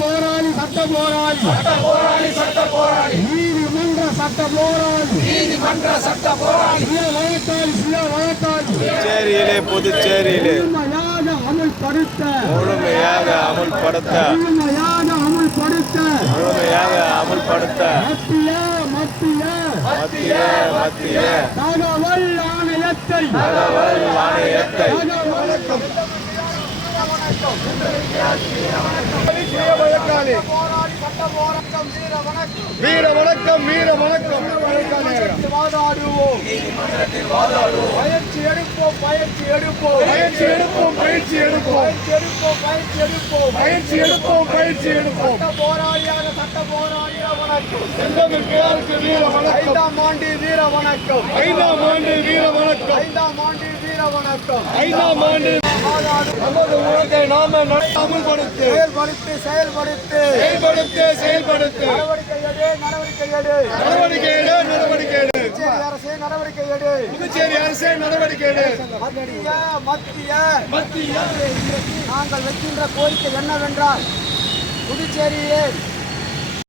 போராளி நீதிமன்ற சட்ட போராளி புதுச்சேரியிலே முழுமையாக அமுல்படுத்த மத்திய தகவல் ஆணையத்தை வீர வணக்கம் பயிற்சி எடுப்போம் சட்ட போராளியாக வணக்கம். 5ஆம் ஆண்டு வீர வணக்கம். 5ஆம் ஆண்டு நமது உலகை நாம அமுல்படுத்து செயல்படுத்து நடவடிக்கை எடு புதுச்சேரி அரசே நடவடிக்கை எடு. மத்திய நாங்கள் வைக்கின்ற கோரிக்கை என்னவென்றால் புதுச்சேரியில்